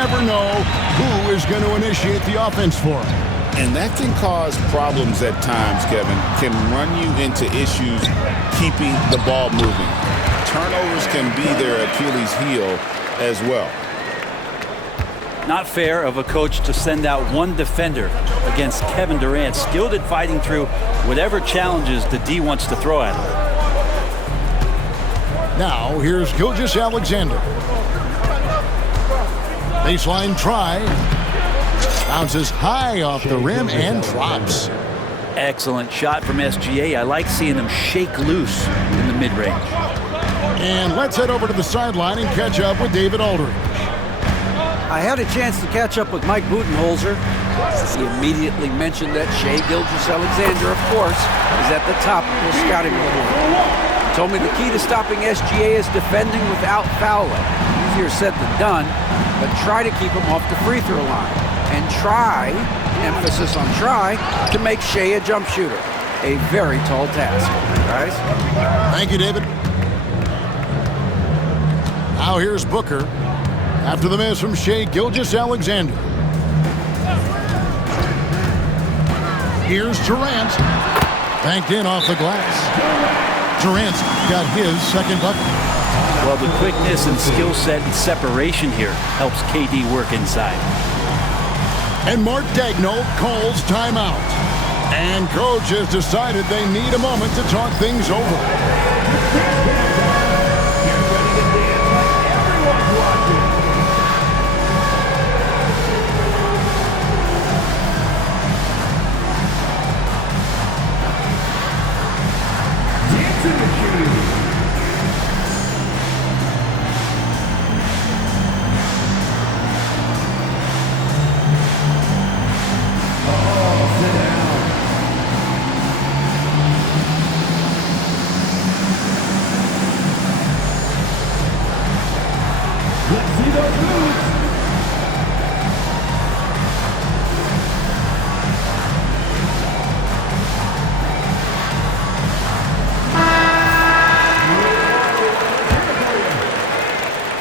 never know who is going to initiate the offense for him. And that can cause problems at times, Kevin. Can run you into issues keeping the ball moving. Turnovers can be their Achilles heel as well. Not fair of a coach to send out one defender against Kevin Durant, skilled at fighting through whatever challenges the D wants to throw at him. Now, here's Gilgeous-Alexander. Baseline try. Bounces high off the rim and drops. Excellent shot from SGA. I like seeing them shake loose in the mid-range. And let's head over to the sideline and catch up with David Aldridge. I had a chance to catch up with Mike Budenholzer. He immediately mentioned that Shai Gilgeous-Alexander, of course, is at the top of the scouting report. He told me the key to stopping SGA is defending without fouling. Easier said than done, but try to keep him off the free throw line. And try, emphasis on try, to make Shai a jump shooter. A very tall task, guys. Thank you, David. Now here's Booker. After the miss from Shai Gilgeous-Alexander. Here's Durant. Banked in off the glass. Durant's got his second bucket. Well, the quickness and skill set and separation here helps KD work inside. And Mark Daigneault calls timeout. And coach has decided they need a moment to talk things over.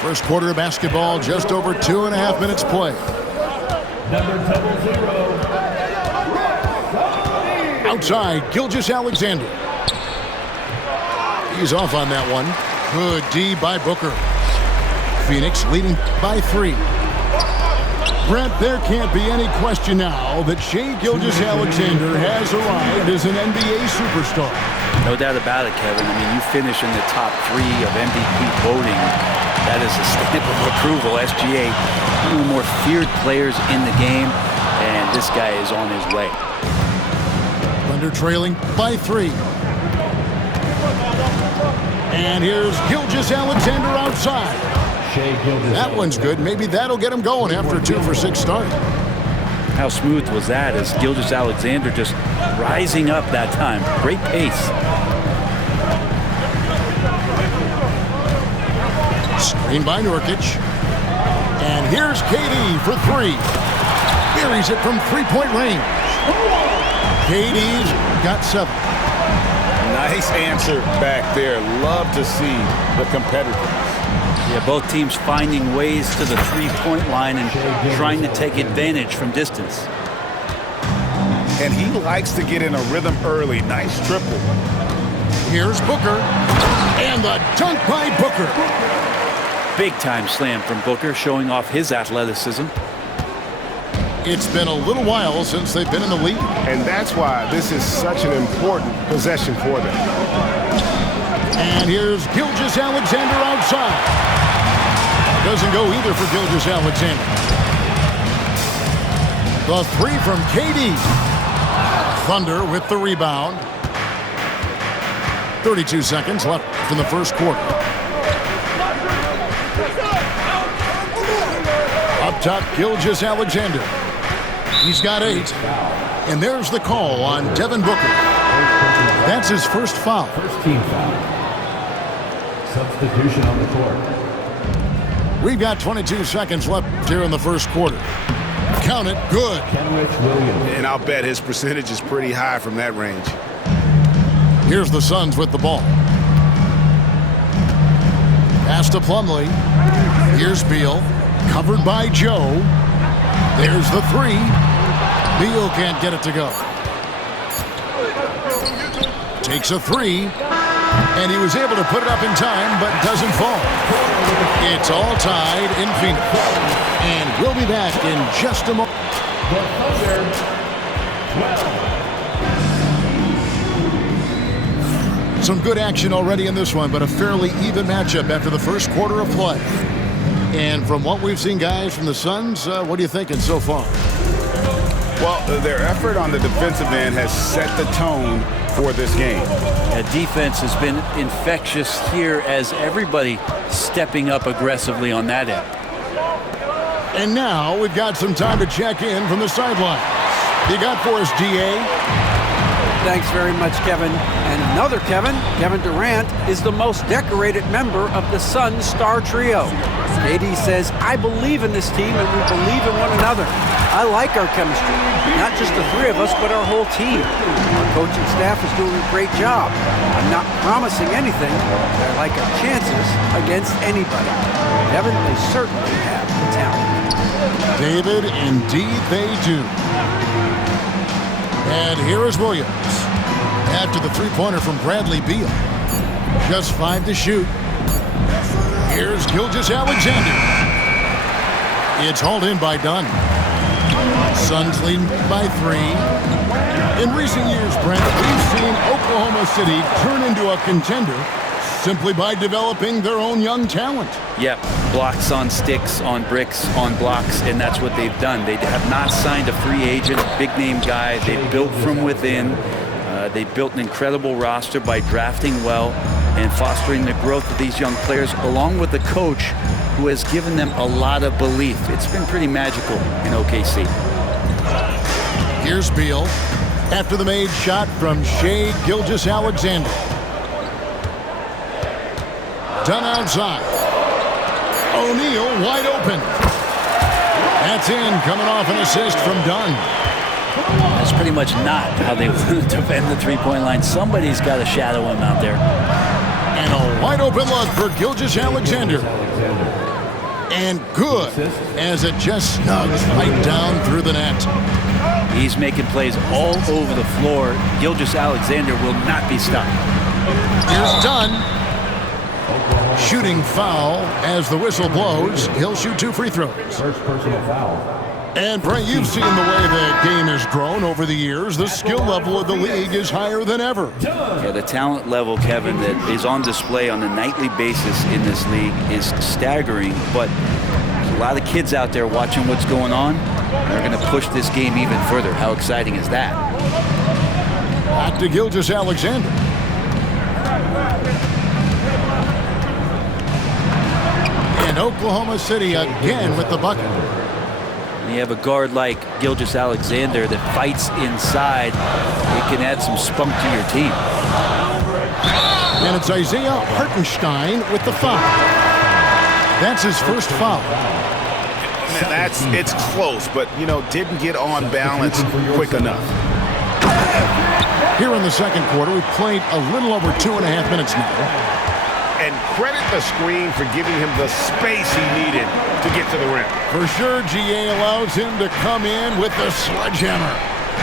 First quarter of basketball, just over 2.5 minutes play. Number 00. Outside, Gilgeous-Alexander. He's off on that one. Good D by Booker. Phoenix leading by 3. Brent, there can't be any question now that Shai Gilgeous-Alexander has arrived as an NBA superstar. No doubt about it, Kevin. I mean, you finish in the top 3 of MVP voting. That is a stamp of approval. SGA, one of the more feared players in the game, and this guy is on his way. Thunder trailing by 3. And here's Gilgeous-Alexander outside. That one's good. Maybe that'll get him going after a 2-for-6 start. How smooth was that as Gilgeous-Alexander just rising up that time. Great pace. Screen by Nurkic. And here's KD for 3. Buries it from three-point range. KD's got 7. Nice answer back there. Love to see the competitiveness. Yeah, both teams finding ways to the three-point line and trying to take advantage from distance. And he likes to get in a rhythm early. Nice triple. Here's Booker. And the dunk by Booker. Big-time slam from Booker, showing off his athleticism. It's been a little while since they've been in the lead. And that's why this is such an important possession for them. And here's Gilgeous-Alexander outside. Doesn't go either for Gilgeous-Alexander. The 3 from KD. Thunder with the rebound. 32 seconds left in the first quarter. Up top, Gilgeous-Alexander. He's got 8. And there's the call on Devin Booker. That's his first foul. First team foul. Substitution on the court. We've got 22 seconds left here in the first quarter. Count it, good. Kenrich Williams. And I'll bet his percentage is pretty high from that range. Here's the Suns with the ball. Pass to Plumlee. Here's Beal. Covered by Joe. There's the three. Beal can't get it to go. Takes a three, and he was able to put it up in time, but doesn't fall. It's all tied in Phoenix. And we'll be back in just a moment. The Thunder, 12. Some good action already in this one, but a fairly even matchup after the first quarter of play. And from what we've seen, guys, from the Suns, what are you thinking so far? Well, their effort on the defensive end has set the tone for this game. Defense has been infectious here as everybody stepping up aggressively on that end. And now we've got some time to check in from the sidelines. You got for us, DA? Thanks very much, Kevin. And another Kevin, Kevin Durant, is the most decorated member of the Suns star trio. KD says, I believe in this team and we believe in one another. I like our chemistry. Not just the three of us, but our whole team. Our coaching staff is doing a great job. I'm not promising anything, but I like our chances against anybody. Kevin, they certainly have the talent. David, indeed they do. And here is Williams. After the three-pointer from Bradley Beal. Just 5 to shoot. Here's Gilgeous-Alexander. It's hauled in by Dunn. Suns leading by 3. In recent years, Brent, we've seen Oklahoma City turn into a contender simply by developing their own young talent. Yep, blocks on sticks, on bricks, on blocks, and that's what they've done. They have not signed a free agent, big-name guy. They built from within. They built an incredible roster by drafting well and fostering the growth of these young players, along with the coach who has given them a lot of belief. It's been pretty magical in OKC. Here's Beal after the made shot from Shai Gilgeous-Alexander. Dunn outside. O'Neal wide open. That's in, coming off an assist from Dunn. That's pretty much not how they want to defend the three-point line. Somebody's got to shadow him out there. And a wide open look for Gilgeous-Alexander. And good, as it just snugs right down through the net. He's making plays all over the floor. Gilgeous-Alexander will not be stopped. Here's Dunn. Shooting foul as the whistle blows. He'll shoot 2 free throws. First personal foul. And Brent, you've seen the way the game has grown over the years. The skill level of the league is higher than ever. Yeah, the talent level, Kevin, that is on display on a nightly basis in this league is staggering. But there's a lot of kids out there watching what's going on. They're going to push this game even further. How exciting is that? Back to Gilgeous-Alexander. And Oklahoma City again with the bucket. When you have a guard like Gilgeous-Alexander that fights inside, it can add some spunk to your team. And it's Isaiah Hartenstein with the foul. That's his first foul. It's close, but, didn't get on balance quick enough. Here in the second quarter, we've played a little over 2.5 minutes now. And credit the screen for giving him the space he needed to get to the rim. For sure, GA allows him to come in with the sledgehammer.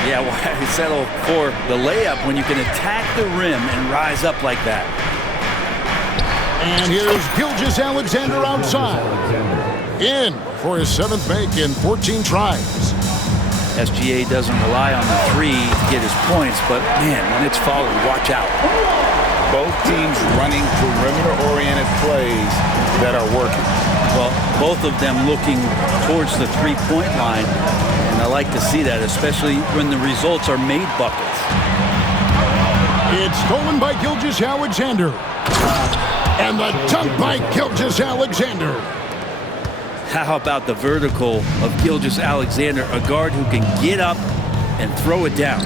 Yeah, why settle for the layup when you can attack the rim and rise up like that? And here's Gilgeous-Alexander outside. In for his 7th make in 14 tries. SGA doesn't rely on the three to get his points, but man, when it's followed, watch out. Both teams running perimeter-oriented plays that are working. Well, both of them looking towards the three-point line, and I like to see that, especially when the results are made buckets. It's stolen by Gilgeous-Alexander. And the dunk by Gilgeous-Alexander. How about the vertical of Gilgeous-Alexander, a guard who can get up and throw it down?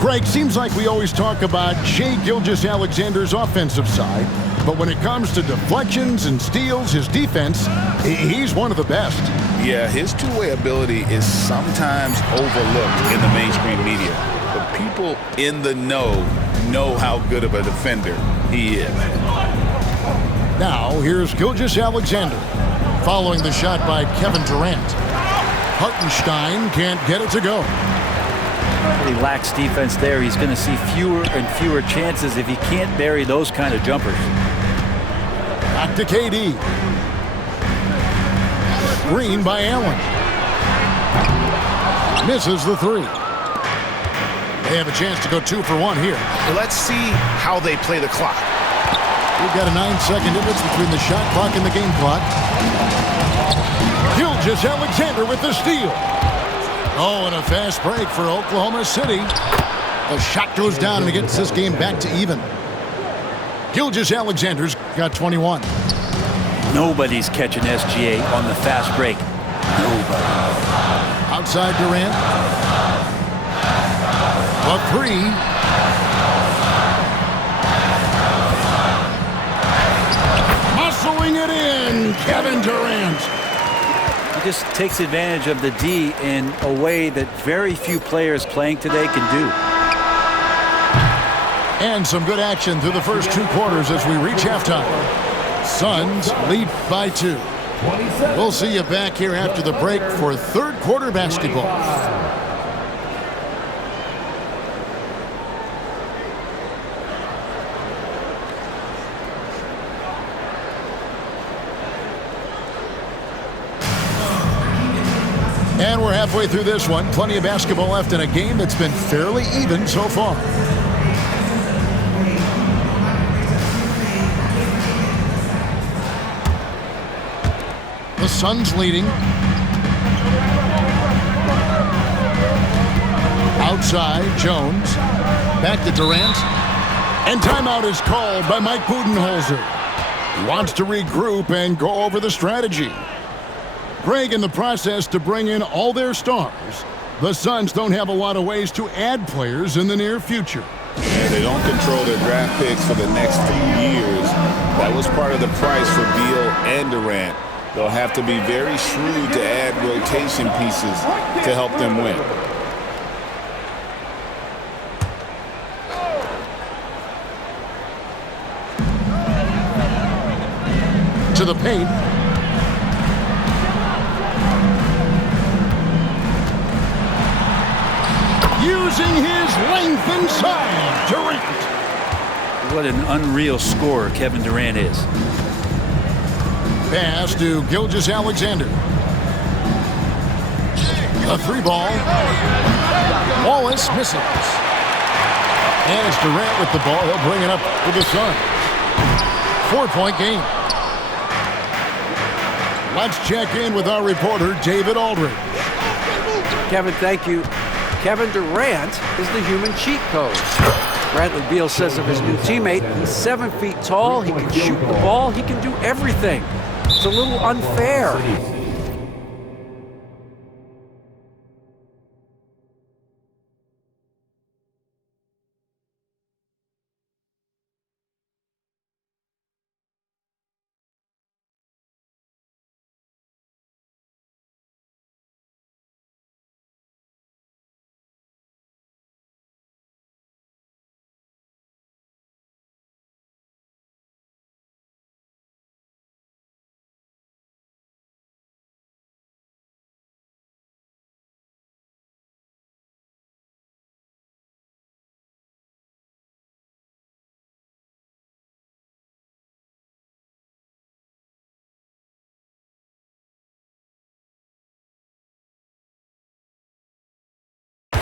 Greg, seems like we always talk about Shai Gilgeous-Alexander's offensive side, but when it comes to deflections and steals, his defense, he's one of the best. Yeah, his two-way ability is sometimes overlooked in the mainstream media. But people in the know how good of a defender he is. Now, here's Gilgeous-Alexander. following the shot by Kevin Durant. Hartenstein can't get it to go. He lacks defense there. He's going to see fewer and fewer chances if he can't bury those kind of jumpers. Back to KD. Screen by Allen. Misses the three. They have a chance to go 2 for 1 here. Let's see how they play the clock. We've got a 9-second difference between the shot clock and the game clock. Gilgeous-Alexander with the steal. Oh, and a fast break for Oklahoma City. The shot goes down and it gets this game back to even. Gilgeous-Alexander's got 21. Nobody's catching SGA on the fast break. Nobody. Outside Durant. A three. Muscling it in, Kevin Durant. He just takes advantage of the D in a way that very few players playing today can do. And some good action through the first 2 quarters as we reach halftime. Suns lead by 2. We'll see you back here after the break for third quarter basketball. And we're halfway through this one. Plenty of basketball left in a game that's been fairly even so far. The Suns leading. Outside, Jones. Back to Durant. And timeout is called by Mike Budenholzer. He wants to regroup and go over the strategy. Greg, in the process to bring in all their stars, the Suns don't have a lot of ways to add players in the near future. Yeah, they don't control their draft picks for the next few years. That was part of the price for Beal and Durant. They'll have to be very shrewd to add rotation pieces to help them win. To the paint. Using his length inside, Durant. What an unreal scorer Kevin Durant is. Pass to Gilgeous-Alexander. A 3-ball. Wallace misses. And it's Durant with the ball. He'll bring it up for the Suns. 4-point game. Let's check in with our reporter, David Aldridge. Kevin, thank you. Kevin Durant is the human cheat code. Bradley Beal says of his new teammate, he's 7 feet tall, he can shoot the ball, he can do everything. It's a little unfair.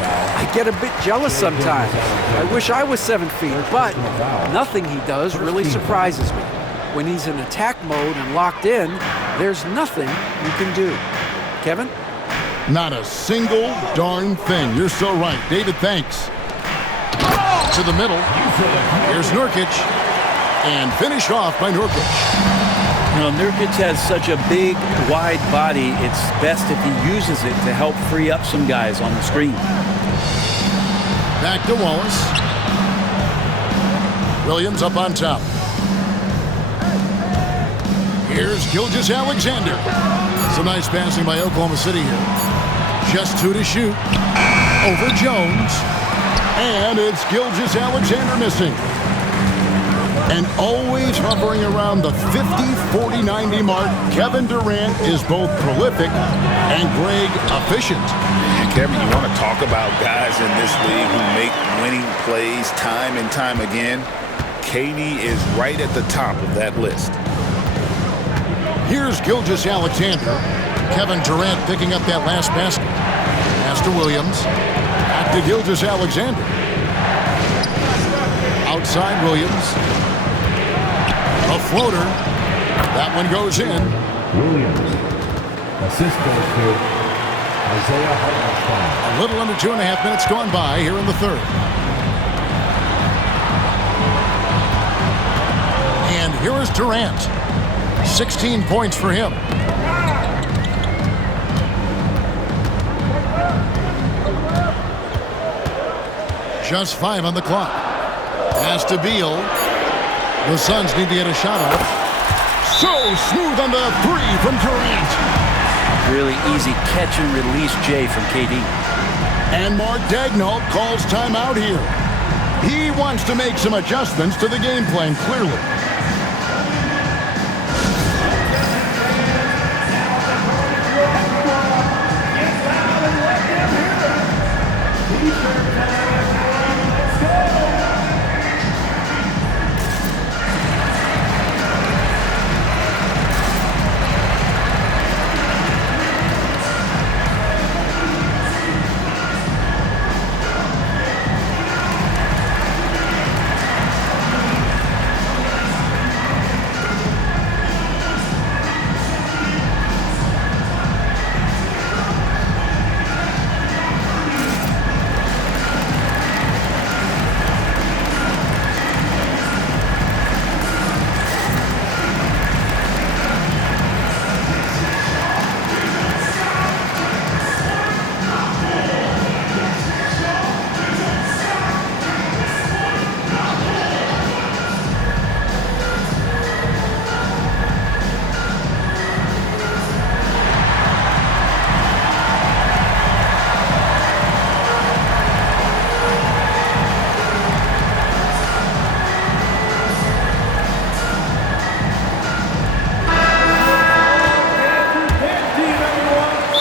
I get a bit jealous sometimes. I wish I was 7 feet, but nothing he does really surprises me. When he's in attack mode and locked in, there's nothing you can do. Kevin? Not a single darn thing. You're so right. David, thanks. To the middle. Here's Nurkic. And finished off by Nurkic. You know, Nurkic has such a big, wide body. It's best if he uses it to help free up some guys on the screen. Back to Wallace. Williams up on top. Here's Gilgeous-Alexander. Some nice passing by Oklahoma City here. Just 2 to shoot. Over Jones. And it's Gilgeous-Alexander missing. And always hovering around the 50-40-90 mark, Kevin Durant is both prolific and, Greg, efficient. And Kevin, you want to talk about guys in this league who make winning plays time and time again? KD is right at the top of that list. Here's Gilgeous-Alexander. Kevin Durant picking up that last basket. Pass to Williams. Back to Gilgeous-Alexander. Outside Williams. A floater. That one goes in. Williams. Assist goes to Isaiah Hartenstein. A little under 2.5 minutes gone by here in the third. And here is Durant. 16 points for him. Just 5 on the clock. Pass to Beal. The Suns need to get a shot off. So smooth on the three from Durant. Really easy catch and release, Jay, from KD. And Mark Daigneault calls timeout here. He wants to make some adjustments to the game plan, clearly.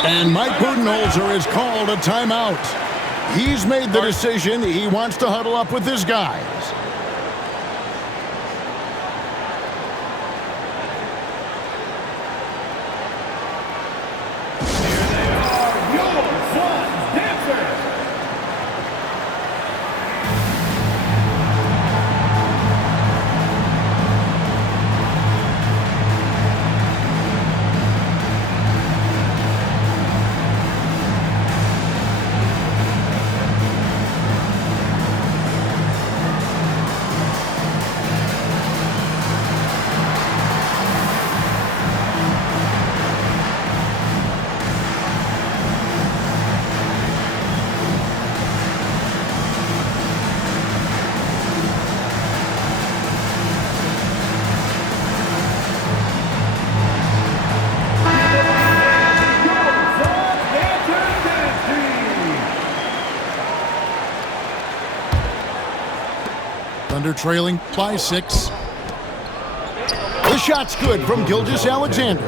And Mike Budenholzer has called a timeout. He's made the decision. He wants to huddle up with his guys. Thunder trailing by 6. The shot's good from Gilgeous-Alexander.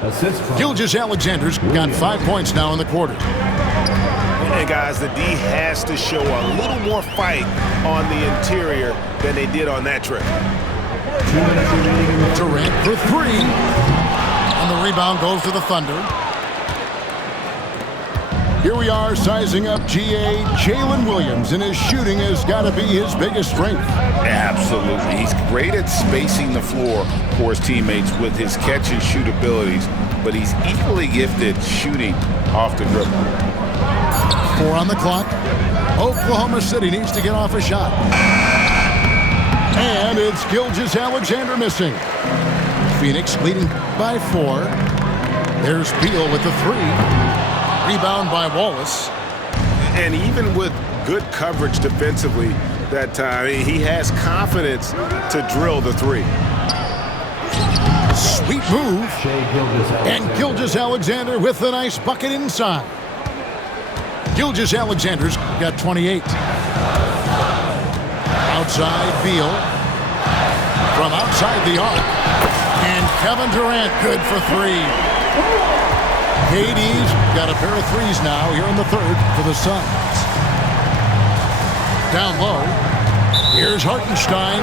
Assist from Gilgeous-Alexander's got 5 points now in the quarter. And guys, the D has to show a little more fight on the interior than they did on that trip. 2 minutes remaining in the Durant for 3. And the rebound goes to the Thunder. Here we are sizing up GA Jalen Williams, and his shooting has got to be his biggest strength. Absolutely. He's great at spacing the floor for his teammates with his catch and shoot abilities, but he's equally gifted shooting off the dribble. 4 on the clock. Oklahoma City needs to get off a shot. And it's Gilgeous-Alexander missing. Phoenix leading by 4. There's Beal with the 3. Rebound by Wallace. And even with good coverage defensively that time, he has confidence to drill the 3. Sweet move. Shai Gilgeous-Alexander. And Gilgeous-Alexander with a nice bucket inside. Gilgeous-Alexander's got 28. Outside, Beal. from outside the arc. And Kevin Durant good for three. KD's got a pair of threes now here in the third for the Suns. Down low. Here's Hartenstein.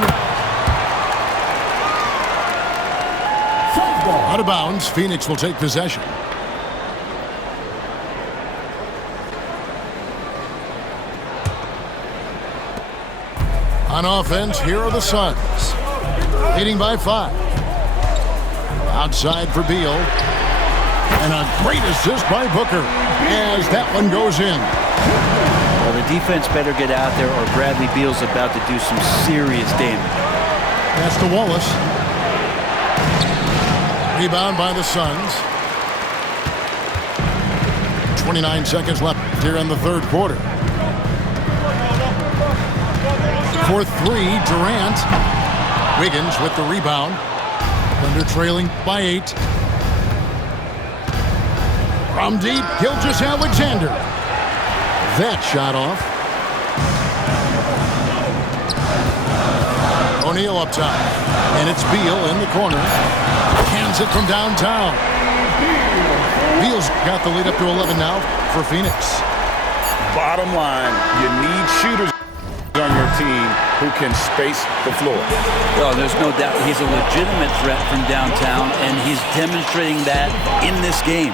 Out of bounds. Phoenix will take possession. On offense, here are the Suns. Leading by 5. Outside for Beal. And a great assist by Booker as that one goes in. Well, the defense better get out there or Bradley Beal's about to do some serious damage. Pass to Wallace. Rebound by the Suns. 29 seconds left here in the third quarter. For three, Durant. Wiggins with the rebound. Thunder trailing by 8. From deep, Gilgeous-Alexander. That shot off. O'Neal up top. And it's Beal in the corner. Hands it from downtown. Beal's got the lead up to 11 now for Phoenix. Bottom line, you need shooters on your team who can space the floor. Well, there's no doubt he's a legitimate threat from downtown, and he's demonstrating that in this game.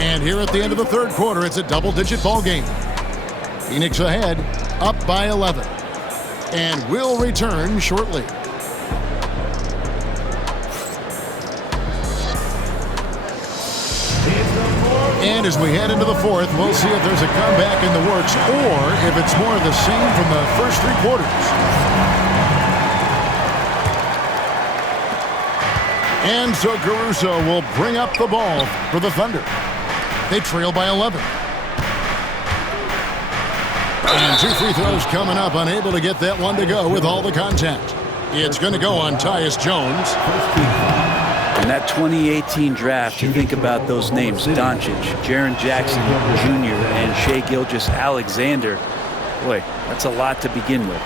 And here at the end of the third quarter, it's a double-digit ball game. Phoenix ahead, up by 11. And will return shortly. And as we head into the fourth, we'll see if there's a comeback in the works or if it's more of the same from the first 3 quarters. And so Caruso will bring up the ball for the Thunder. They trail by 11. And 2 free throws coming up, unable to get that one to go with all the contact. It's going to go on Tyus Jones. In that 2018 draft, you think about those names, Doncic, Jaren Jackson Jr., and Shai Gilgeous-Alexander. Boy, that's a lot to begin with.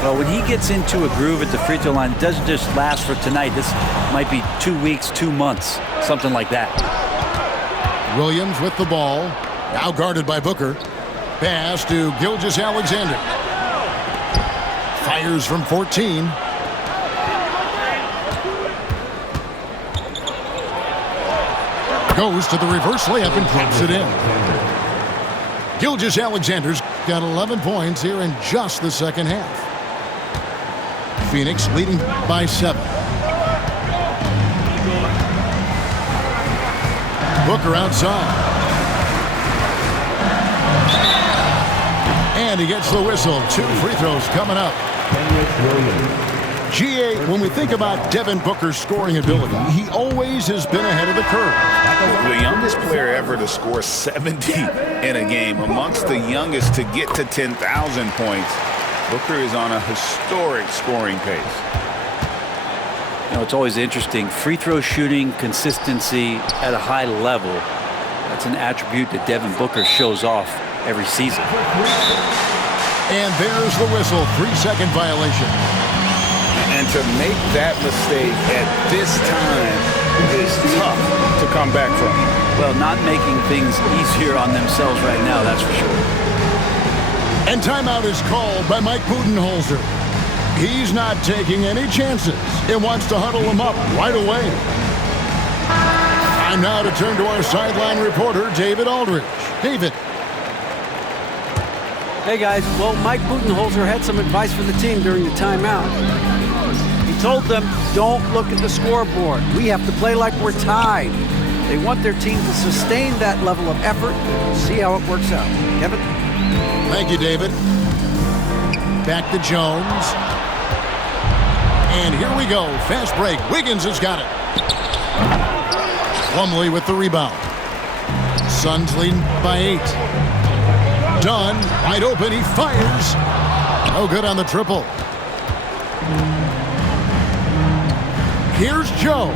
Well, when he gets into a groove at the free throw line, it doesn't just last for tonight. This might be 2 weeks, 2 months, something like that. Williams with the ball, now guarded by Booker. Pass to Gilgeous-Alexander. Fires from 14. Goes to the reverse layup and drops it in. Gilgeous-Alexander's got 11 points here in just the second half. Phoenix leading by 7. Booker outside. And he gets the whistle. 2 free throws coming up. GA, when we think about Devin Booker's scoring ability, he always has been ahead of the curve. The youngest player ever to score 70 in a game, amongst the youngest to get to 10,000 points. Booker is on a historic scoring pace. You know, it's always interesting. Free throw shooting, consistency at a high level. That's an attribute that Devin Booker shows off every season. And there's the whistle. 3-second violation. And to make that mistake at this time is tough to come back from. Well, not making things easier on themselves right now, that's for sure. And timeout is called by Mike Budenholzer. He's not taking any chances and wants to huddle them up right away. Time now to turn to our sideline reporter, David Aldridge. David. Hey, guys. Well, Mike Budenholzer had some advice for the team during the timeout. He told them, don't look at the scoreboard. We have to play like we're tied. They want their team to sustain that level of effort. See how it works out. Kevin? Thank you, David. Back to Jones. And here we go. Fast break. Wiggins has got it. Plumlee with the rebound. Suns leading by 8. Dunn, wide open. He fires. No good on the triple. Here's Joe.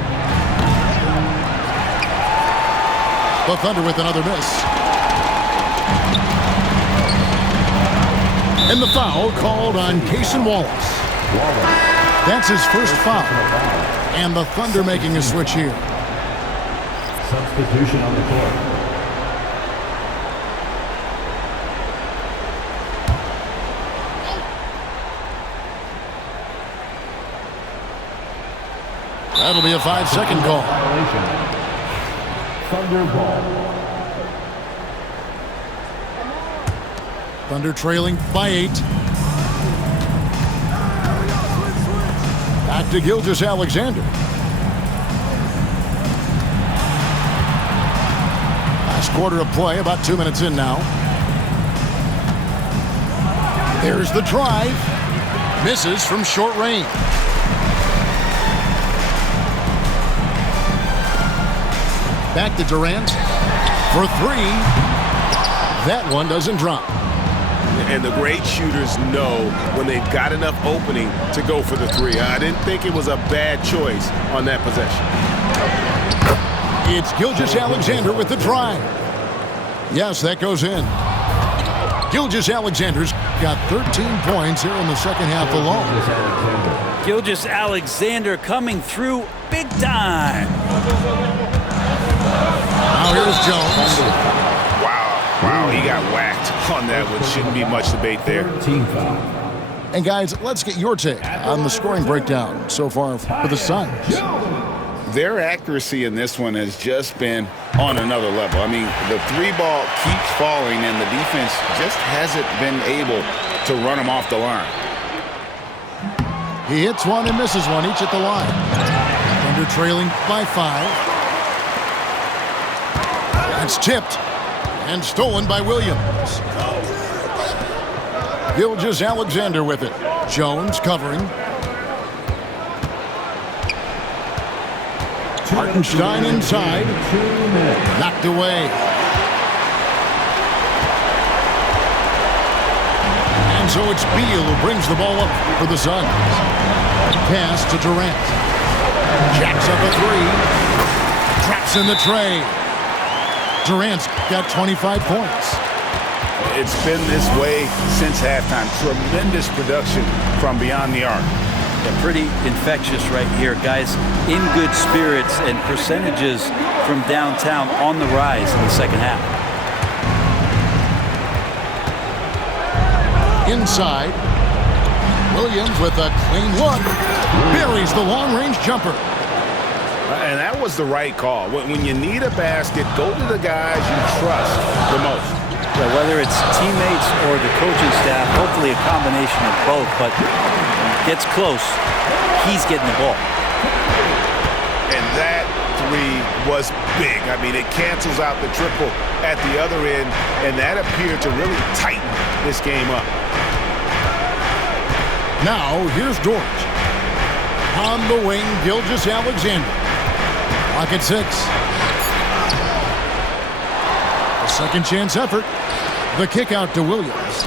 The Thunder with another miss. And the foul called on Cason Wallace. Wallace. That's his first foul. And the Thunder making a switch here. Substitution on the court. That'll be a 5-second call. Violation. Thunder ball. Thunder trailing by 8. Back to Gilgeous-Alexander. Last quarter of play, about 2 minutes in now. There's the drive. Misses from short range. Back to Durant for 3. That one doesn't drop. And the great shooters know when they've got enough opening to go for the 3. I didn't think it was a bad choice on that possession. It's Gilgeous-Alexander with the drive. Yes, that goes in. Gilgeous-Alexander's got 13 points here in the second half alone. Gilgeous-Alexander coming through big time. Now here's Jones. Wow, he got whacked on that one. Shouldn't be much debate there. Team foul. And guys, let's get your take on the scoring breakdown so far for the Suns. Their accuracy in this one has just been on another level. I mean, the 3 ball keeps falling, and the defense just hasn't been able to run them off the line. He hits one and misses one, each at the line. Thunder trailing by 5. That's tipped and stolen by Williams. Gilgeous-Alexander with it. Jones covering. Hartenstein inside. Knocked away. And so it's Beal who brings the ball up for the Suns. Pass to Durant. Jacks up a 3. Traps in the tray. Durant's got 25 points. It's been this way since halftime. Tremendous production from beyond the arc. Yeah, pretty infectious right here, guys. In good spirits and percentages from downtown on the rise in the second half. Inside. Williams with a clean look. Buries the long-range jumper. And that was the right call. When you need a basket, go to the guys you trust the most. Yeah, whether it's teammates or the coaching staff, hopefully a combination of both, but when it gets close, he's getting the ball. And that 3 was big. I mean, it cancels out the triple at the other end, and that appeared to really tighten this game up. Now, here's Dort. On the wing, Gilgeous-Alexander. Clock at 6. A second chance effort. The kick out to Williams.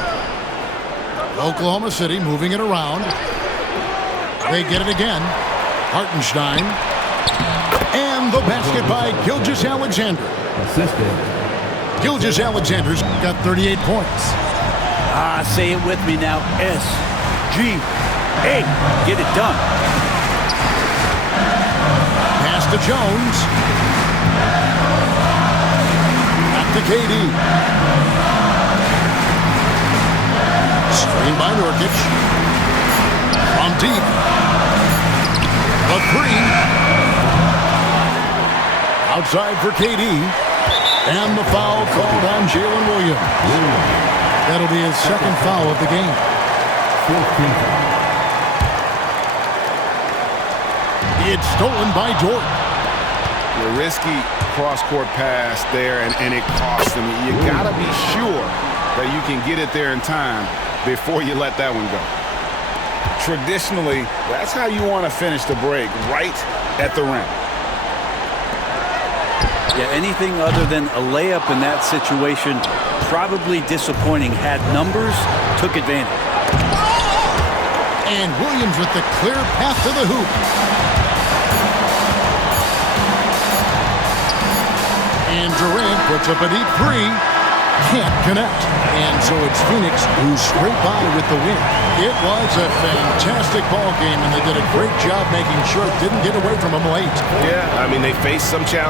Oklahoma City moving it around. They get it again. Hartenstein. And the basket by Gilgeous-Alexander. Assisted. Gilgeous-Alexander's got 38 points. Say it with me now. SGA. Get it done. Pass to Jones. Back to KD. Screen by Nurkic. From deep. The 3. Outside for KD. And the foul called on Jalen Williams. That'll be his second foul of the game. 14th foul. It's stolen by Dort. The risky cross-court pass there, and it cost them. You got to be sure that you can get it there in time before you let that one go. Traditionally, that's how you want to finish the break, right at the rim. Yeah, anything other than a layup in that situation, probably disappointing. Had numbers, took advantage. And Williams with the clear path to the hoop. And Durant puts up a deep 3. can't connect. And so it's Phoenix who's scraped by with the win. It was a fantastic ball game, and they did a great job making sure it didn't get away from them late. Yeah, I mean, they faced some challenges.